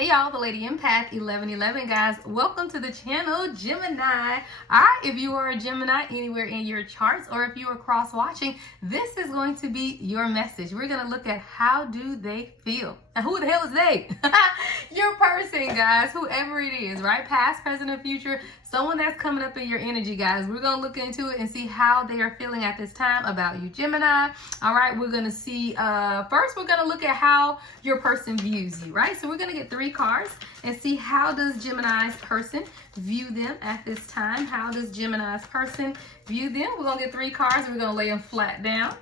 Hey y'all, the Lady Empath 1111 guys. Welcome to the channel, Gemini. Alright, if you are a Gemini anywhere in your charts or if you are cross watching, this is going to be your message. We're going to look at how do they feel. Now, who the hell is they? Your person, guys, whoever it is, right? Past, present, or future, someone that's coming up in your energy, guys. We're going to look into it and see how they are feeling at this time about you, Gemini. All right, we're going to see, first, we're going to look at how your person views you, right? So we're going to get 3 cards and see how does Gemini's person view them at this time. How does Gemini's person view them? We're going to get 3 cards. We're going to lay them flat down.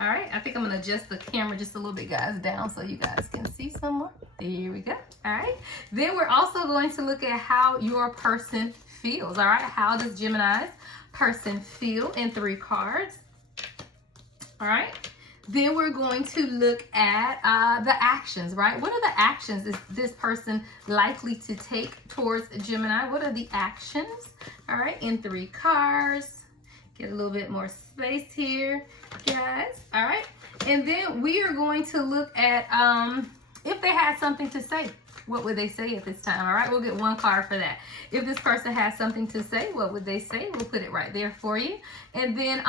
All right, I think I'm gonna adjust the camera just a little bit, guys, down so you guys can see some more. There we go. All right, then we're also going to look at how your person feels. All right, how does Gemini's person feel in 3 cards? All right, then we're going to look at the actions, right? What are the actions is this person likely to take towards Gemini? What are the actions? All right, in 3 cards. Get a little bit more space here, guys. All right. And then we are going to look at if they had something to say. What would they say at this time? All right. We'll get 1 card for that. If this person has something to say, what would they say? We'll put it right there for you. And then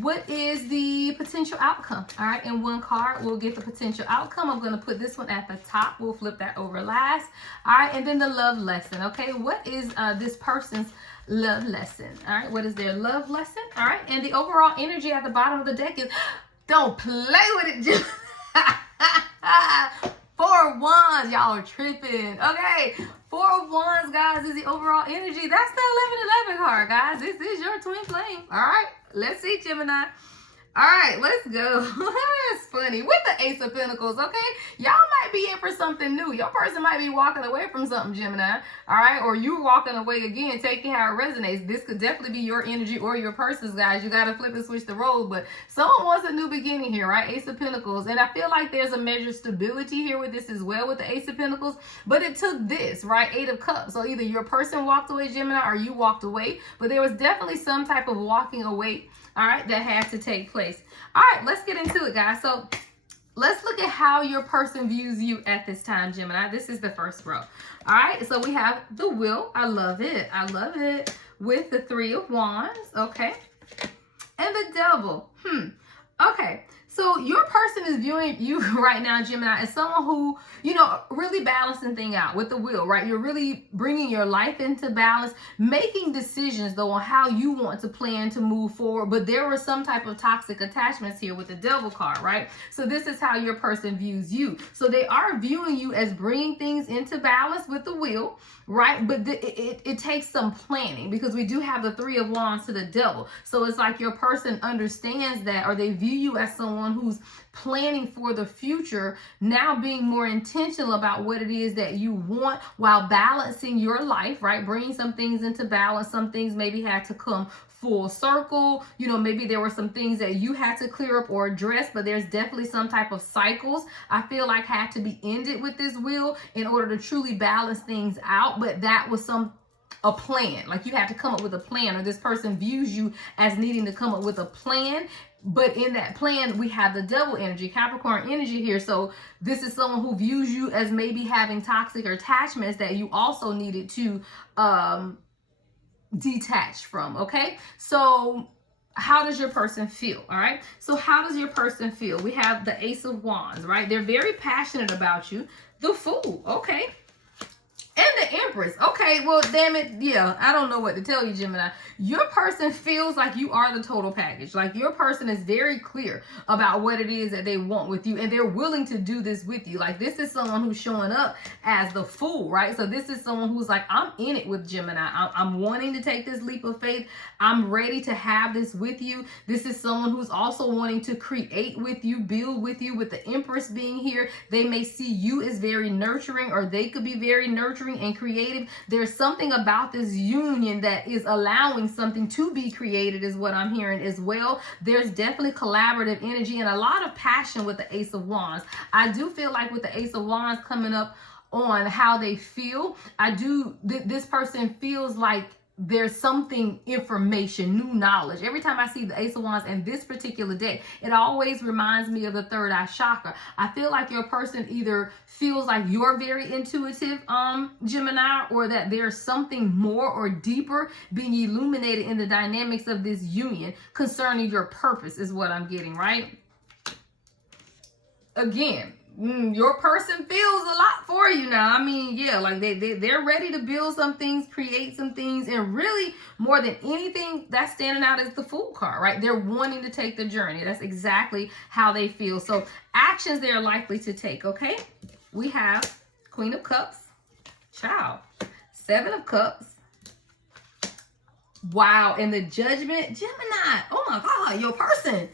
what is the potential outcome? All right. In 1 card, we'll get the potential outcome. I'm going to put this one at the top. We'll flip that over last. All right. And then the love lesson. Okay. What is this person's love lesson? All right, what is their love lesson? All right, and the overall energy at the bottom of the deck is don't play with it, Jim. 4 of Wands, y'all are tripping. Okay, 4 of Wands, guys, is the overall energy. That's the 1111 card, guys. This is your twin flame. All right, let's see, Gemini. All right, let's go. That's funny. With the Ace of Pentacles, okay? Y'all might be in for something new. Your person might be walking away from something, Gemini. All right? Or you walking away again, taking how it resonates. This could definitely be your energy or your person's, guys. You got to flip and switch the roles. But someone wants a new beginning here, right? Ace of Pentacles. And I feel like there's a measure of stability here with this as well with the Ace of Pentacles. But it took this, right? 8 of Cups. So either your person walked away, Gemini, or you walked away. But there was definitely some type of walking away, all right, that had to take place. All right, let's get into it, guys. So let's look at how your person views you at this time, Gemini. This is the first row. All right, so we have the Wheel. I love it. I love it. With the 3 of Wands, okay. And the Devil. Okay. So your person is viewing you right now, Gemini, as someone who, you know, really balancing things out with the Wheel, right? You're really bringing your life into balance, making decisions, though, on how you want to plan to move forward. But there were some type of toxic attachments here with the Devil card, right? So this is how your person views you. So they are viewing you as bringing things into balance with the Wheel, right? But it takes some planning because we do have the 3 of Wands to the Devil. So it's like your person understands that, or they view you as someone who's planning for the future, now being more intentional about what it is that you want while balancing your life, right? Bringing some things into balance. Some things maybe had to come full circle. You know, maybe there were some things that you had to clear up or address, but there's definitely some type of cycles I feel like had to be ended with this Wheel in order to truly balance things out. But that was a plan. Like you had to come up with a plan, or this person views you as needing to come up with a plan. But in that plan, we have the Devil energy, Capricorn energy here. So this is someone who views you as maybe having toxic attachments that you also needed to detach from, okay? So how does your person feel, all right? So how does your person feel? We have the Ace of Wands, right? They're very passionate about you. The Fool, okay? And the Empress. Okay, well, damn it. Yeah, I don't know what to tell you, Gemini. Your person feels like you are the total package. Like your person is very clear about what it is that they want with you, and they're willing to do this with you. Like this is someone who's showing up as the Fool, right? So this is someone who's like, I'm in it with Gemini. I'm wanting to take this leap of faith. I'm ready to have this with you. This is someone who's also wanting to create with you, build with you. With the Empress being here, they may see you as very nurturing, or they could be very nurturing and creative. There's something about this union that is allowing something to be created, is what I'm hearing as well. There's definitely collaborative energy and a lot of passion with the Ace of Wands. I do feel like with the Ace of Wands coming up on how they feel, this person feels like there's something, information, new knowledge. Every time I see the Ace of Wands in this particular deck, it always reminds me of the third eye chakra. I feel like your person either feels like you're very intuitive, Gemini, or that there's something more or deeper being illuminated in the dynamics of this union concerning your purpose is what I'm getting, right? Again, your person feels a lot for you now. I mean, yeah, like they're ready to build some things, create some things, and really more than anything that's standing out is the Fool card, right? They're wanting to take the journey. That's exactly how they feel. So actions they're likely to take, okay? We have Queen of Cups, Child, Seven of Cups. Wow, and the Judgment, Gemini. Oh my God, your person.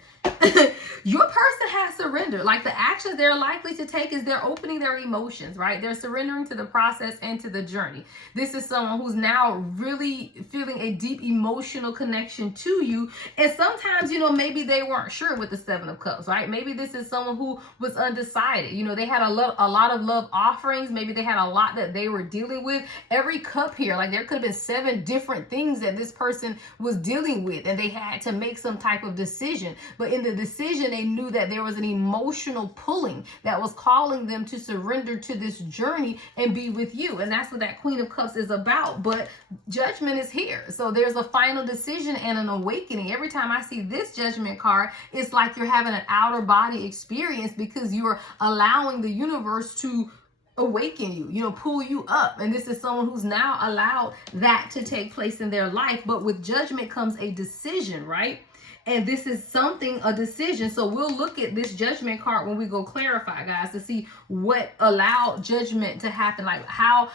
Your person has surrendered. Like the actions they're likely to take is they're opening their emotions, right? They're surrendering to the process and to the journey. This is someone who's now really feeling a deep emotional connection to you. And sometimes, you know, maybe they weren't sure with the Seven of Cups, right? Maybe this is someone who was undecided. You know, they had a lot of love offerings. Maybe they had a lot that they were dealing with. Every cup here, like there could have been 7 different things that this person was dealing with, and they had to make some type of decision. But in the decision, they knew that there was an emotional pulling that was calling them to surrender to this journey and be with you. And that's what that Queen of Cups is about. But Judgment is here. So there's a final decision and an awakening. Every time I see this Judgment card, it's like you're having an outer body experience because you're allowing the universe to awaken you, you know, pull you up. And this is someone who's now allowed that to take place in their life. But with Judgment comes a decision, right? And this is something, a decision. So we'll look at this Judgment card when we go clarify, guys, to see what allowed Judgment to happen. Like how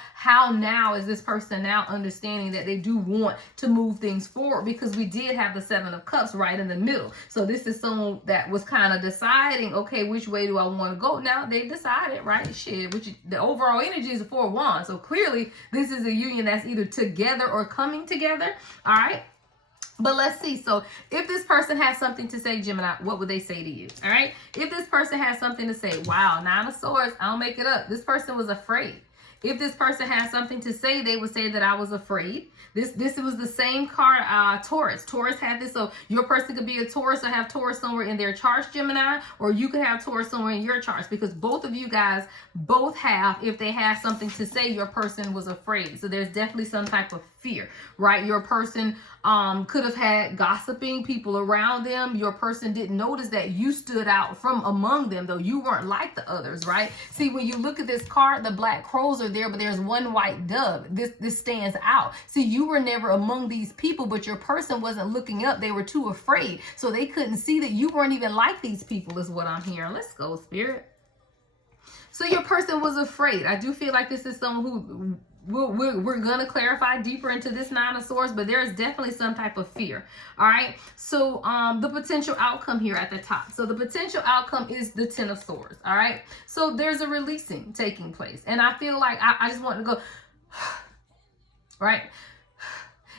now is this person now understanding that they do want to move things forward, because we did have the Seven of Cups right in the middle. So this is someone that was kind of deciding, okay, which way do I want to go? Now they decided, right? Shit, which the overall energy is a 4 of Wands. So clearly this is a union that's either together or coming together. All right. But let's see. So if this person has something to say, Gemini, what would they say to you? All right. If this person has something to say, wow, 9 of Swords, I'll make it up. This person was afraid. If this person has something to say, they would say that I was afraid. This was the same card, Taurus. Taurus had this. So your person could be a Taurus or have Taurus somewhere in their chart, Gemini, or you could have Taurus somewhere in your charts, because both of you guys both have, if they have something to say, your person was afraid. So there's definitely some type of fear, right? Your person could have had gossiping people around them. Your person didn't notice that you stood out from among them, though you weren't like the others, right? See, when you look at this card, the black crows are there, but there's one white dove. This stands out. See, you were never among these people, but your person wasn't looking up. They were too afraid. So they couldn't see that you weren't even like these people is what I'm hearing. Let's go, Spirit. So your person was afraid. I do feel like this is someone who we're going to clarify deeper into this 9 of Swords, but there is definitely some type of fear. All right. So the potential outcome here at the top. So the potential outcome is the 10 of Swords. All right. So there's a releasing taking place. And I feel like I just want to go, right.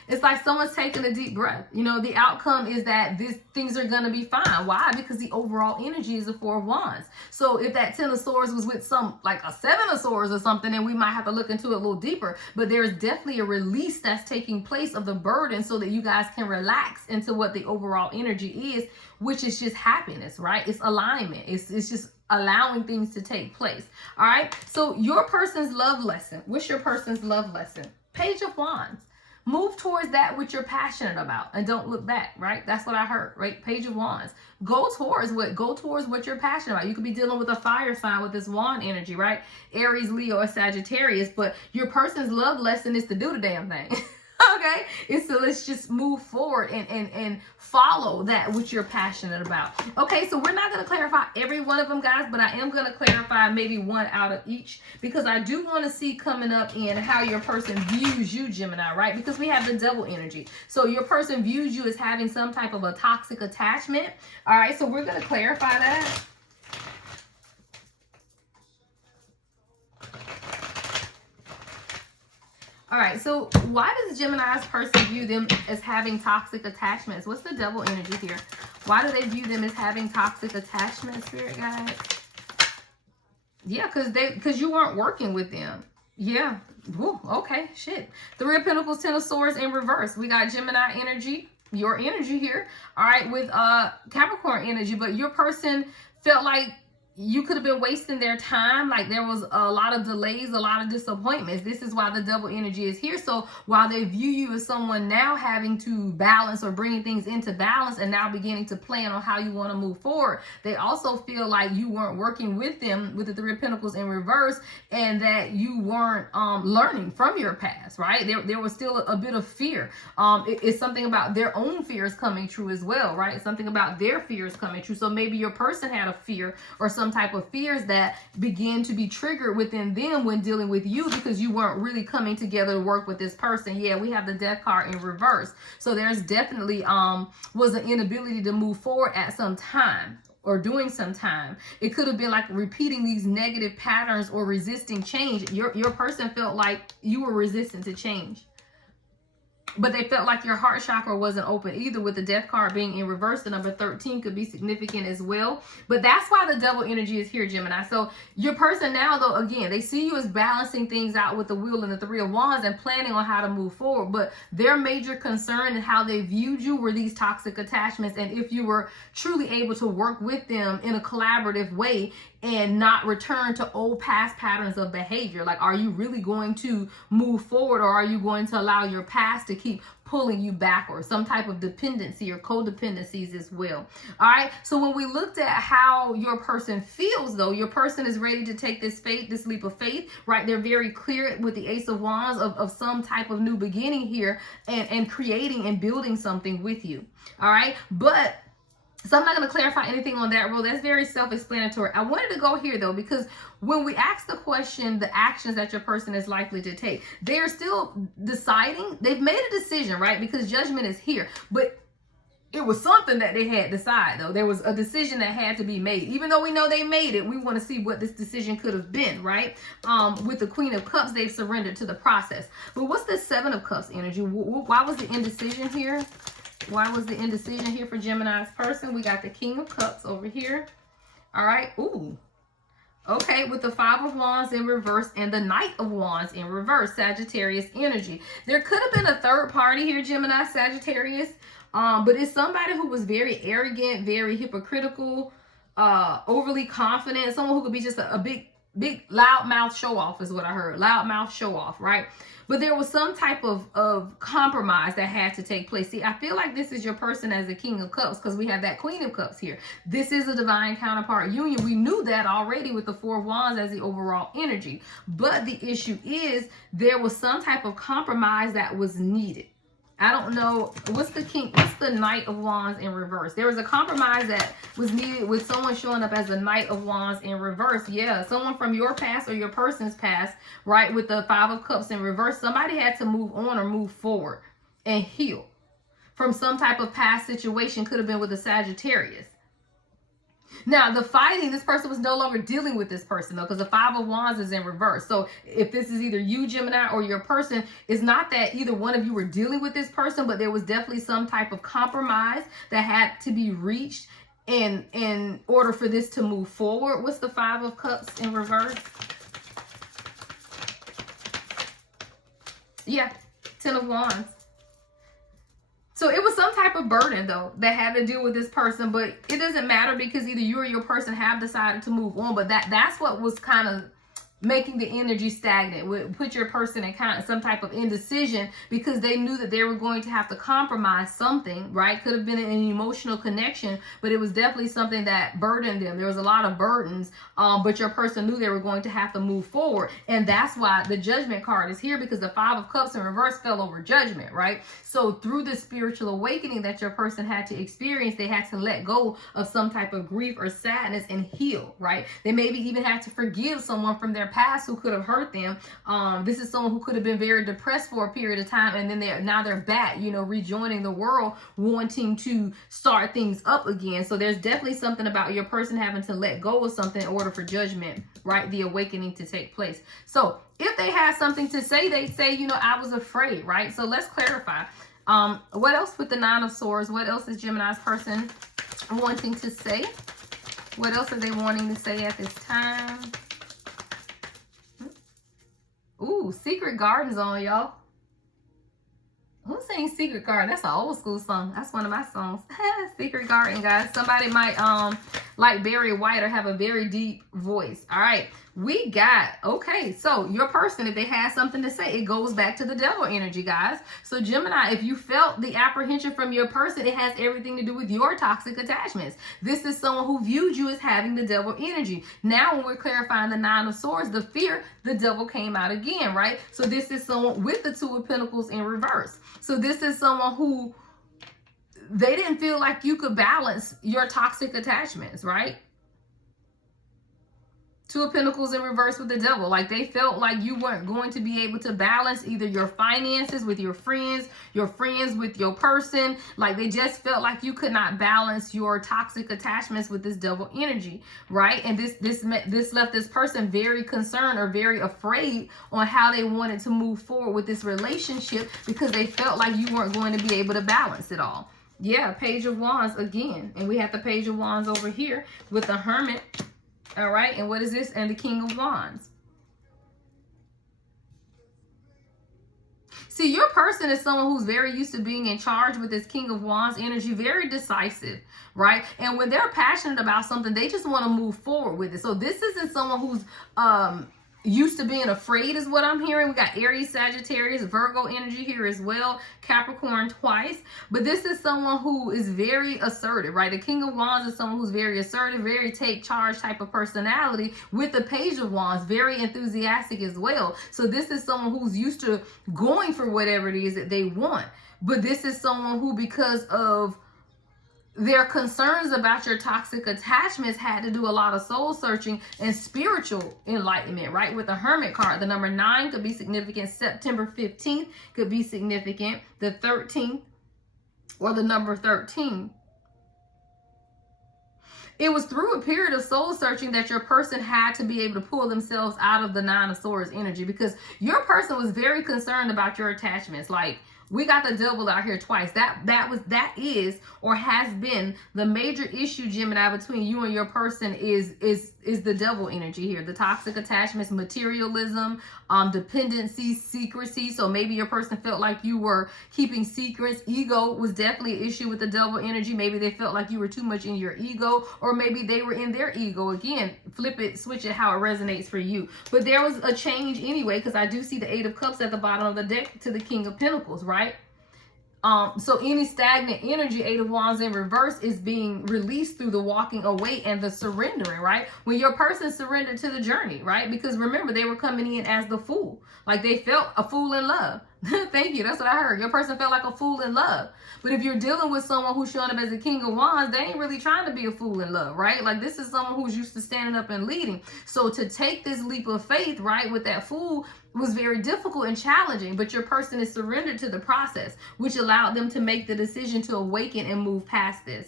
It's like someone's taking a deep breath. You know, the outcome is that things are going to be fine. Why? Because the overall energy is the 4 of Wands. So if that 10 of Swords was with some, like a 7 of Swords or something, then we might have to look into it a little deeper. But there's definitely a release that's taking place of the burden so that you guys can relax into what the overall energy is, which is just happiness, right? It's alignment. It's just allowing things to take place. All right. So your person's love lesson. What's your person's love lesson? Page of Wands. Move towards that which you're passionate about and don't look back, right? That's what I heard, right? Page of Wands. Go towards what you're passionate about. You could be dealing with a fire sign with this wand energy, right? Aries, Leo, or Sagittarius, but your person's love lesson is to do the damn thing. Okay, it's so let's just move forward and follow that which you're passionate about. Okay, so we're not going to clarify every one of them, guys, but I am going to clarify maybe one out of each, because I do want to see coming up in how your person views you, Gemini, right? Because we have the double energy. So your person views you as having some type of a toxic attachment. All right, so we're going to clarify that. All right, so why does Gemini's person view them as having toxic attachments? What's the double energy here? Why do they view them as having toxic attachments, Spirit guides? Yeah, because you weren't working with them. Yeah. Ooh, okay. Shit. Three of Pentacles, Ten of Swords in reverse. We got Gemini energy, your energy here. All right, with Capricorn energy, but your person felt like you could have been wasting their time. Like there was a lot of delays, a lot of disappointments. This is why the double energy is here. So while they view you as someone now having to balance or bringing things into balance and now beginning to plan on how you want to move forward, they also feel like you weren't working with them with the Three of Pentacles in reverse, and that you weren't learning from your past, right? There was still a bit of fear. It's something about their own fears coming true as well, right? Something about their fears coming true. So maybe your person had a fear or some type of fears that begin to be triggered within them when dealing with you because you weren't really coming together to work with this person. Yeah, we have the Death card in reverse. So there's definitely was an inability to move forward at some time or doing some time. It could have been like repeating these negative patterns or resisting change. Your person felt like you were resistant to change. But they felt like your heart chakra wasn't open either, with the Death card being in reverse. The number 13 could be significant as well. But that's why the double energy is here, Gemini. So your person now, though, again, they see you as balancing things out with the Wheel and the Three of Wands and planning on how to move forward. But their major concern and how they viewed you were these toxic attachments. And if you were truly able to work with them in a collaborative way and not return to old past patterns of behavior. Like, are you really going to move forward, or are you going to allow your past to keep pulling you back, or some type of dependency or codependencies as well? All right. So when we looked at how your person feels, though, your person is ready to take this faith, this leap of faith, right? They're very clear with the Ace of Wands of some type of new beginning here and creating and building something with you. All right. But so I'm not going to clarify anything on that rule. That's very self-explanatory. I wanted to go here, though, because when we ask the question, the actions that your person is likely to take, they're still deciding. They've made a decision, right? Because Judgment is here. But it was something that they had to decide, though. There was a decision that had to be made. Even though we know they made it, we want to see what this decision could have been, right? With the Queen of Cups, they've surrendered to the process. But what's the Seven of Cups energy? Why was the indecision here? Why was the indecision here for Gemini's person? We got the King of Cups over here. All right. Ooh. Okay, with the Five of Wands in reverse and the Knight of Wands in reverse, Sagittarius energy. There could have been a third party here, Gemini, Sagittarius. But it's somebody who was very arrogant, very hypocritical, overly confident, someone who could be just a big loudmouth show off is what I heard. Loudmouth show off, right? But there was some type of compromise that had to take place. See, I feel like this is your person as the King of Cups because we have that Queen of Cups here. This is a divine counterpart union. We knew that already with the Four of Wands as the overall energy. But the issue is there was some type of compromise that was needed. I don't know. What's the Knight of Wands in reverse? There was a compromise that was needed with someone showing up as the Knight of Wands in reverse. Yeah, someone from your past or your person's past, right? With the Five of Cups in reverse, somebody had to move on or move forward and heal from some type of past situation. Could have been with a Sagittarius. Now, the fighting, this person was no longer dealing with this person, though, because the Five of Wands is in reverse. So if this is either you, Gemini, or your person, it's not that either one of you were dealing with this person, but there was definitely some type of compromise that had to be reached in order for this to move forward. What's the Five of Cups in reverse? Yeah, Ten of Wands. So it was some type of burden, though, that had to do with this person, but it doesn't matter because either you or your person have decided to move on, but that's what was kind of making the energy stagnant. Would put your person in kind of some type of indecision because they knew that they were going to have to compromise something, right? Could have been an emotional connection, but it was definitely something that burdened them. There was a lot of burdens, but your person knew they were going to have to move forward. And that's why the Judgment card is here, because the Five of Cups in reverse fell over Judgment, right? So through the spiritual awakening that your person had to experience, they had to let go of some type of grief or sadness and heal, right? They maybe even had to forgive someone from their past who could have hurt them. This is someone who could have been very depressed for a period of time, and then they're back, rejoining the world, wanting to start things up again. So there's definitely something about your person having to let go of something in order for Judgment, right, the awakening to take place. So if they had something to say, they'd say, I was afraid, right? So let's clarify. What else with the Nine of Swords? What else is Gemini's person wanting to say? What else are they wanting to say at this time? Ooh, Secret Garden's on, y'all. Who sings Secret Garden? That's an old school song. That's one of my songs. Secret Garden, guys. Somebody might like Barry White or have a very deep voice. All right. We got, okay, so your person, if they have something to say, it goes back to the devil energy, guys. So Gemini, if you felt the apprehension from your person, it has everything to do with your toxic attachments. This is someone who viewed you as having the devil energy. Now, when we're clarifying the Nine of Swords, the fear, the devil came out again, right? So this is someone with the Two of Pentacles in reverse. So this is someone who, they didn't feel like you could balance your toxic attachments, right? Two of Pentacles in reverse with the devil. Like they felt like you weren't going to be able to balance either your finances with your friends with your person. Like they just felt like you could not balance your toxic attachments with this devil energy, right? And this left this person very concerned or very afraid on how they wanted to move forward with this relationship because they felt like you weren't going to be able to balance it all. Yeah, Page of Wands again. And we have the Page of Wands over here with the Hermit. All right, and what is this? And the King of Wands. See, your person is someone who's very used to being in charge with this King of Wands energy, very decisive, right? And when they're passionate about something, they just want to move forward with it. So this isn't someone who's used to being afraid is what I'm hearing. We got Aries, Sagittarius, Virgo energy here as well, Capricorn twice. But this is someone who is very assertive, right? The King of Wands is someone who's very assertive, very take charge type of personality, with the Page of Wands, very enthusiastic as well. So this is someone who's used to going for whatever it is that they want. But this is someone who, because of their concerns about your toxic attachments, had to do a lot of soul searching and spiritual enlightenment, right? With the Hermit card, the number 9 could be significant. September 15th could be significant. The 13th or the number 13. It was through a period of soul searching that your person had to be able to pull themselves out of the Nine of Swords energy, because your person was very concerned about your attachments. Like, we got the devil out here twice. That is or has been the major issue, Gemini, between you and your person is the devil energy here. The toxic attachments, materialism, dependency, secrecy. So maybe your person felt like you were keeping secrets. Ego was definitely an issue with the devil energy. Maybe they felt like you were too much in your ego, or maybe they were in their ego. Again, flip it, switch it, how it resonates for you. But there was a change anyway, because I do see the Eight of Cups at the bottom of the deck to the King of Pentacles, right? So any stagnant energy, Eight of Wands in reverse, is being released through the walking away and the surrendering, right? When your person surrendered to the journey, right? Because remember, they were coming in as the fool. Like they felt a fool in love. Thank you. That's what I heard. Your person felt like a fool in love. But if you're dealing with someone who's showing up as a King of Wands, they ain't really trying to be a fool in love, right? Like this is someone who's used to standing up and leading. So to take this leap of faith, right, with that fool was very difficult and challenging, but your person is surrendered to the process, which allowed them to make the decision to awaken and move past this.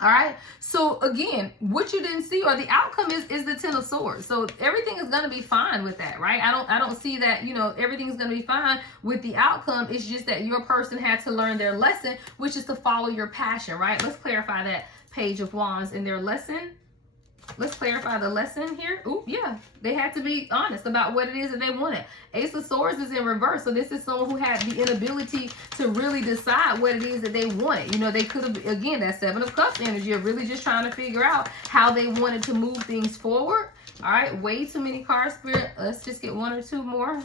All right. So again, what you didn't see, or the outcome is the Ten of Swords. So everything is going to be fine with that, right? I don't see that, you know, everything's going to be fine with the outcome. It's just that your person had to learn their lesson, which is to follow your passion, right? Let's clarify that Page of Wands in their lesson. Let's clarify the lesson here. Ooh, yeah. They had to be honest about what it is that they wanted. Ace of Swords is in reverse. So this is someone who had the inability to really decide what it is that they wanted. You know, they could have, again, that Seven of Cups energy of really just trying to figure out how they wanted to move things forward. All right. Way too many cards, Spirit. Let's just get one or two more.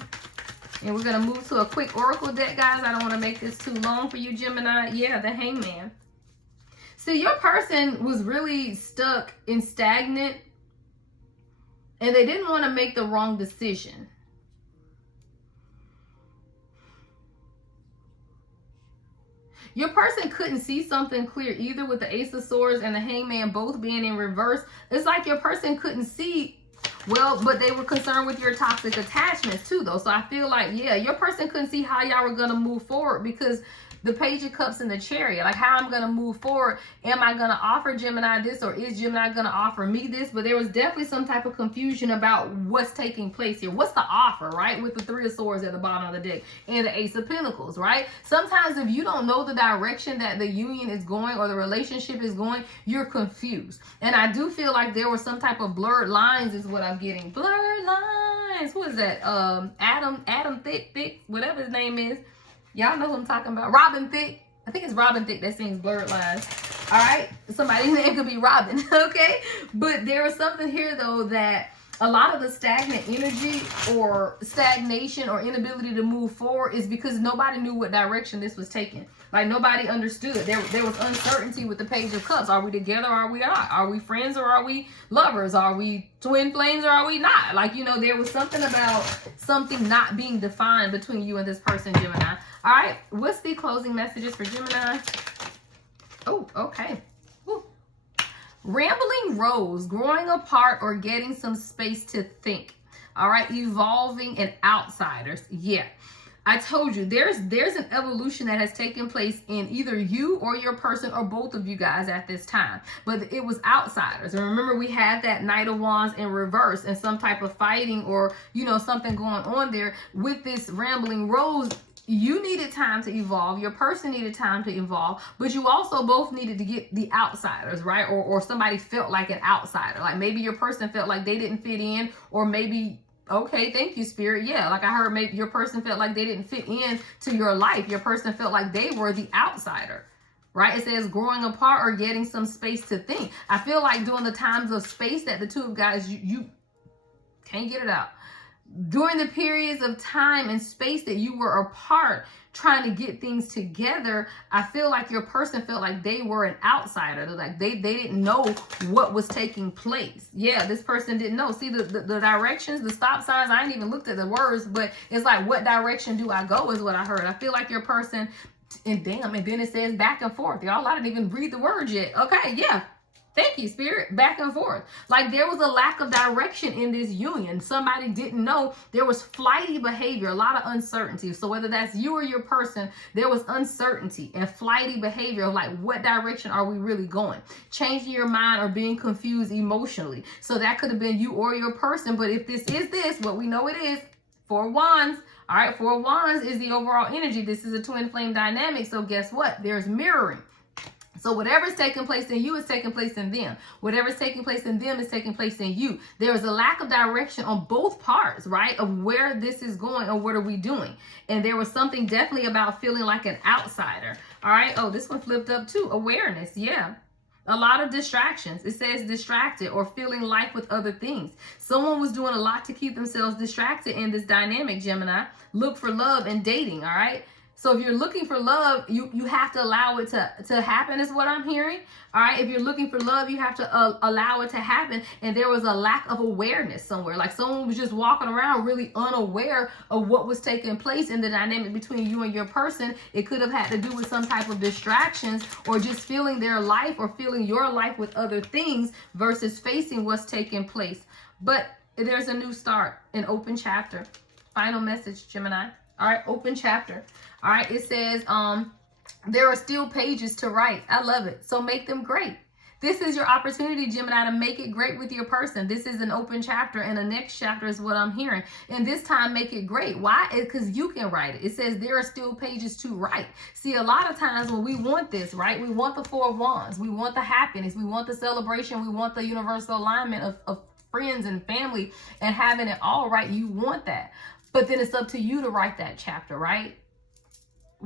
And we're going to move to a quick Oracle deck, guys. I don't want to make this too long for you, Gemini. Yeah, the Hangman. See, your person was really stuck and stagnant, and they didn't want to make the wrong decision. Your person couldn't see something clear either, with the Ace of Swords and the Hangman both being in reverse. It's like your person couldn't see well, but they were concerned with your toxic attachments too, though. So I feel like, yeah, your person couldn't see how y'all were going to move forward, because the Page of Cups and the Chariot, like how I'm going to move forward. Am I going to offer Gemini this, or is Gemini going to offer me this? But there was definitely some type of confusion about what's taking place here. What's the offer, right? With the Three of Swords at the bottom of the deck and the Ace of Pentacles, right? Sometimes if you don't know the direction that the union is going or the relationship is going, you're confused. And I do feel like there were some type of blurred lines is what I'm getting. Blurred lines. names. Who is that? Adam Thick, whatever his name is. Y'all know who I'm talking about. Robin Thicke. I think it's Robin Thicke that sings Blurred Lines. All right. Somebody's name could be Robin. Okay. But there was something here, though, that a lot of the stagnant energy or stagnation or inability to move forward is because nobody knew what direction this was taking. Like, nobody understood. There was uncertainty with the Page of Cups. Are we together or are we not? Are we friends or are we lovers? Are we twin flames or are we not? Like, you know, there was something about something not being defined between you and this person, Gemini. All right. What's the closing messages for Gemini? Oh, okay. Woo. Rambling rows, growing apart or getting some space to think. All right. Evolving and outsiders. Yeah. I told you there's an evolution that has taken place in either you or your person or both of you guys at this time. But it was outsiders. And remember, we had that Knight of Wands in reverse and some type of fighting or, you know, something going on there with this rambling rose. You needed time to evolve. Your person needed time to evolve, but you also both needed to get the outsiders, right? Or somebody felt like an outsider. Like maybe your person felt like they didn't fit in, or maybe, okay, thank you, Spirit. Yeah, like I heard maybe your person felt like they didn't fit in to your life. Your person felt like they were the outsider, right? It says growing apart or getting some space to think. I feel like during the times of space that the two of guys, you can't get it out. During the periods of time and space that you were apart trying to get things together, I feel like your person felt like they were an outsider. Like they didn't know what was taking place. Yeah, this person didn't know. See the directions, the stop signs, I ain't even looked at the words, but it's like, what direction do I go is what I heard. I feel like your person, and damn, and then it says back and forth. Y'all, I didn't even read the words yet. Okay, yeah. Thank you, Spirit. Back and forth. Like there was a lack of direction in this union. Somebody didn't know. There was flighty behavior, a lot of uncertainty. So whether that's you or your person, there was uncertainty and flighty behavior. Like, what direction are we really going? Changing your mind or being confused emotionally. So that could have been you or your person. But if this is this, what we know it is, 4 of Wands. All right, 4 of Wands is the overall energy. This is a twin flame dynamic. So guess what? There's mirroring. So whatever's taking place in you is taking place in them. Whatever's taking place in them is taking place in you. There is a lack of direction on both parts, right? Of where this is going or what are we doing? And there was something definitely about feeling like an outsider. All right. Oh, this one flipped up too. Awareness. Yeah. A lot of distractions. It says distracted or feeling life with other things. Someone was doing a lot to keep themselves distracted in this dynamic, Gemini. Look for love and dating. All right. So if you're looking for love, you have to allow it to happen is what I'm hearing. All right. If you're looking for love, you have to allow it to happen. And there was a lack of awareness somewhere. Like someone was just walking around really unaware of what was taking place in the dynamic between you and your person. It could have had to do with some type of distractions or just feeling their life or feeling your life with other things versus facing what's taking place. But there's a new start, an open chapter. Final message, Gemini. All right. Open chapter. All right, it says, there are still pages to write. I love it. So make them great. This is your opportunity, Gemini, to make it great with your person. This is an open chapter, and the next chapter is what I'm hearing. And this time, make it great. Why? Because you can write it. It says there are still pages to write. See, a lot of times when we want this, right, we want the 4 of Wands. We want the happiness. We want the celebration. We want the universal alignment of friends and family and having it all right. You want that. But then it's up to you to write that chapter, right?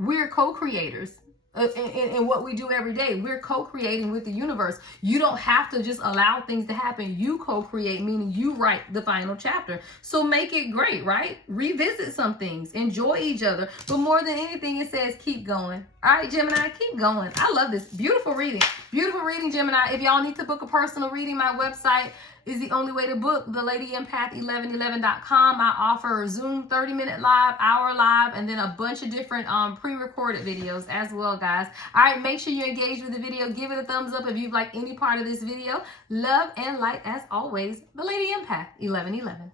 We're co-creators in what we do every day. We're co-creating with the universe. You don't have to just allow things to happen. You co-create, meaning you write the final chapter. So make it great, right? Revisit some things. Enjoy each other. But more than anything, it says keep going. All right, Gemini, keep going. I love this. Beautiful reading. Beautiful reading, Gemini. If y'all need to book a personal reading, my website is the only way to book, thelady1111.com. I offer Zoom 30-minute live, hour live, and then a bunch of different pre-recorded videos as well, guys. All right, make sure you engage with the video. Give it a thumbs up if you've liked any part of this video. Love and light as always, the Lady Empath 1111.